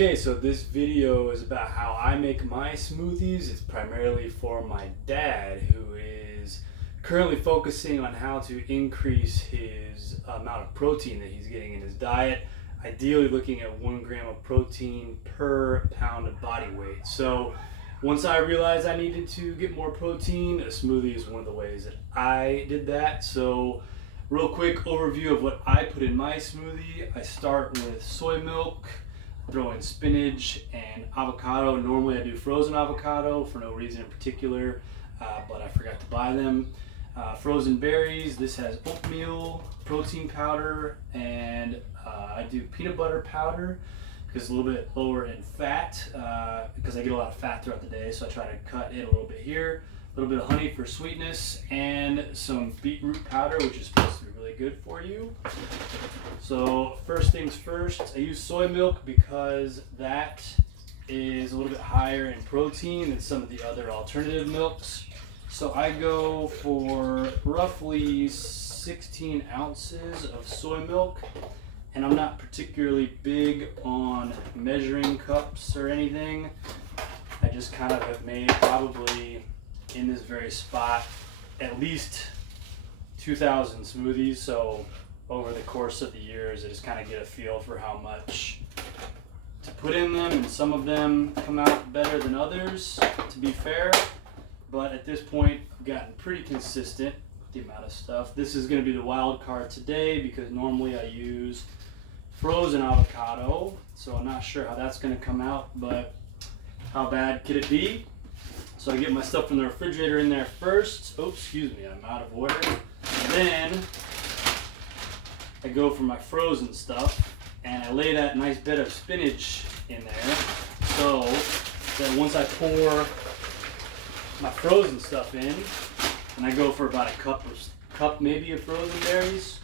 Okay, so this video is about how I make my smoothies. It's primarily for my dad, who is currently focusing on how to increase his amount of protein that he's getting in his diet, ideally looking at 1 gram of protein per pound of body weight. So once I realized I needed to get more protein, a smoothie is one of the ways that I did that. So real quick overview of what I put in my smoothie. I start with soy milk, throw in spinach and avocado. Normally I do frozen avocado for no reason in particular, but I forgot to buy them. Frozen berries. This has oatmeal, protein powder, and I do peanut butter powder because it's a little bit lower in fat because I get a lot of fat throughout the day, so I try to cut it a little bit here. A little bit of honey for sweetness, and some beetroot powder, which is supposed to be really good for you. So first things first, I use soy milk because that is a little bit higher in protein than some of the other alternative milks. So I go for roughly 16 ounces of soy milk, and I'm not particularly big on measuring cups or anything. I just kind of have made probably in this very spot at least 2,000 smoothies, so over the course of the years I just kind of get a feel for how much to put in them, and some of them come out better than others, to be fair, but at this point I've gotten pretty consistent with the amount of stuff. This is going to be the wild card today because normally I use frozen avocado, so I'm not sure how that's going to come out, but how bad could it be? So I get my stuff from the refrigerator in there first. Oops, excuse me, I'm out of order. Then I go for my frozen stuff and I lay that nice bed of spinach in there so that once I pour my frozen stuff in, and I go for about a cup maybe of frozen berries,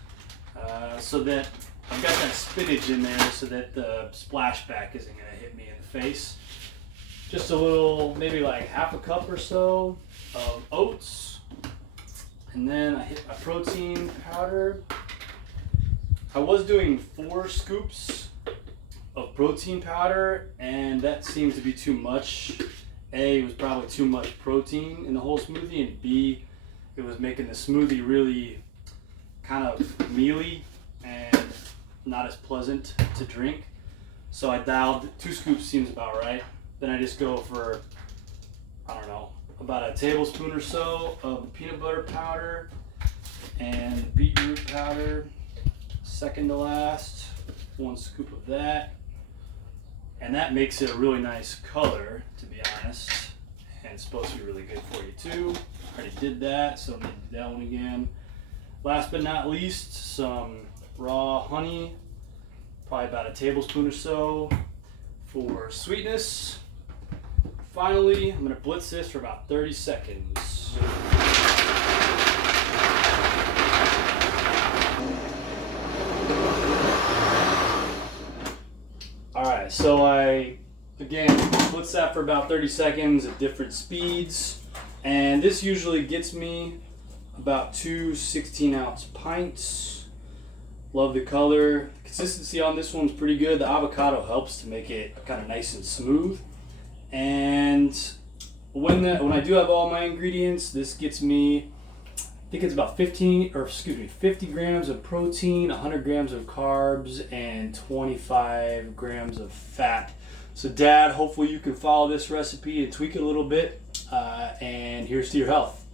so that I've got that spinach in there so that the splashback isn't going to hit me in the face. Just a little, maybe like half a cup or so of oats. And then I hit my protein powder. I was doing 4 scoops of protein powder, and that seemed to be too much. A, it was probably too much protein in the whole smoothie, and B, it was making the smoothie really kind of mealy and not as pleasant to drink. So I dialed 2 scoops seems about right. Then I just go for, I don't know, about a tablespoon or so of peanut butter powder and beetroot powder, second to last, 1 scoop of that. And that makes it a really nice color, to be honest, and it's supposed to be really good for you too. Already did that, so I'm gonna do that one again. Last but not least, some raw honey, probably about a tablespoon or so for sweetness. Finally, I'm going to blitz this for about 30 seconds. Alright, so I, again, blitz that for about 30 seconds at different speeds. And this usually gets me about 2 16-ounce pints. Love the color. The consistency on this one's pretty good. The avocado helps to make it kind of nice and smooth. And when I do have all my ingredients, this gets me, I think it's about 50 grams of protein, 100 grams of carbs, and 25 grams of fat. So Dad, hopefully you can follow this recipe and tweak it a little bit, and here's to your health.